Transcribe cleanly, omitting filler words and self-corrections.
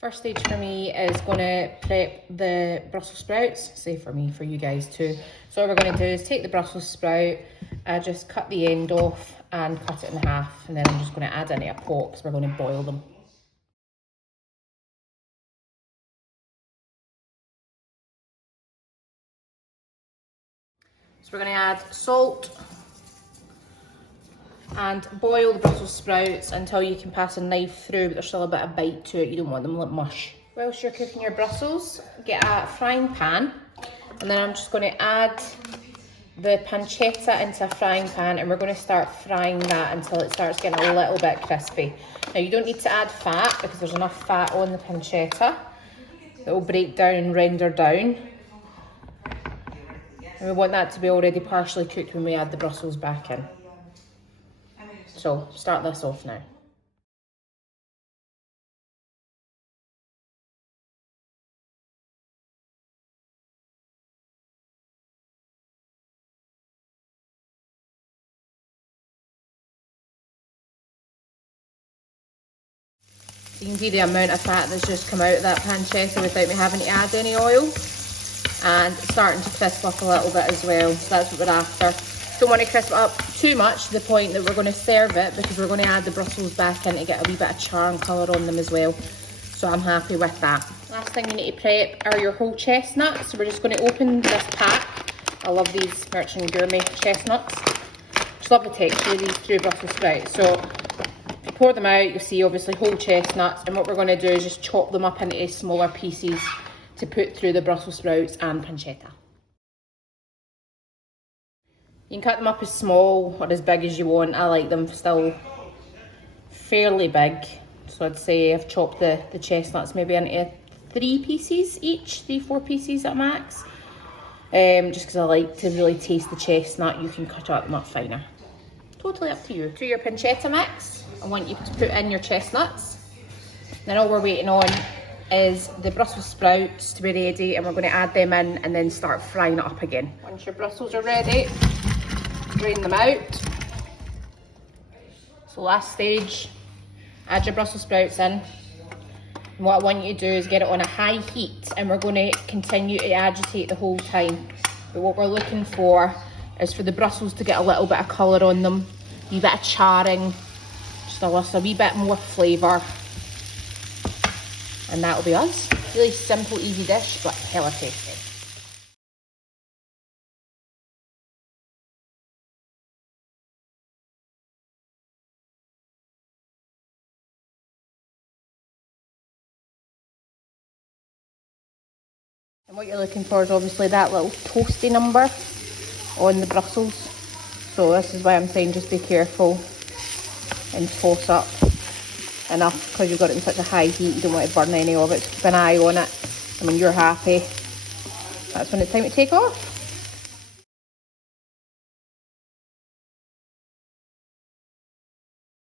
First stage for me is going to prep the Brussels sprouts. Say for me, for you guys too. So what we're going to do is take the Brussels sprout, just cut the end off and cut it in half, and then I'm just going to add it into a pot because we're going to boil them. So we're going to add salt and boil the Brussels sprouts until you can pass a knife through, but there's still a bit of bite to it. You don't want them like mush. Whilst you're cooking your Brussels, get a frying pan, and then I'm just going to add the pancetta into a frying pan, and we're going to start frying that until it starts getting a little bit crispy. Now you don't need to add fat because there's enough fat on the pancetta that will break down and render down. And we want that to be already partially cooked when we add the Brussels back in. So start this off now. You can see the amount of fat that's just come out of that pancetta without me having to add any oil. And it's starting to crisp up a little bit as well, so that's what we're after. Don't want to crisp it up too much to the point that we're going to serve it, because we're going to add the Brussels back in to get a wee bit of char and colour on them as well. So I'm happy with that. Last thing you need to prep are your whole chestnuts. So we're just going to open this pack. I love these Merchant Gourmet chestnuts. Just love the texture of these through Brussels sprouts. So if you pour them out, you'll see obviously whole chestnuts, and what we're going to do is just chop them up into smaller pieces to put through the Brussels sprouts and pancetta. You can cut them up as small or as big as you want. I like them still fairly big. So I'd say I've chopped the chestnuts maybe into 3 pieces each, 3-4 pieces at max. Just because I like to really taste the chestnut, you can cut them up finer. Totally up to you. To your pancetta mix, I want you to put in your chestnuts. Then all we're waiting on is the Brussels sprouts to be ready, and we're going to add them in and then start frying it up again. Once your Brussels are ready, drain them out. So last stage, add your Brussels sprouts in. And what I want you to do is get it on a high heat, and we're going to continue to agitate the whole time. But what we're looking for is for the Brussels to get a little bit of colour on them, a wee bit of charring, just a wee bit more flavour. And that'll be us. Really simple, easy dish, but hella tasty. And what you're looking for is obviously that little toasty number on the Brussels. So this is why I'm saying just be careful and toss up enough, because you've got it in such a high heat, you don't want to burn any of it. Keep an eye on it, and when you're happy, that's when it's time to take off.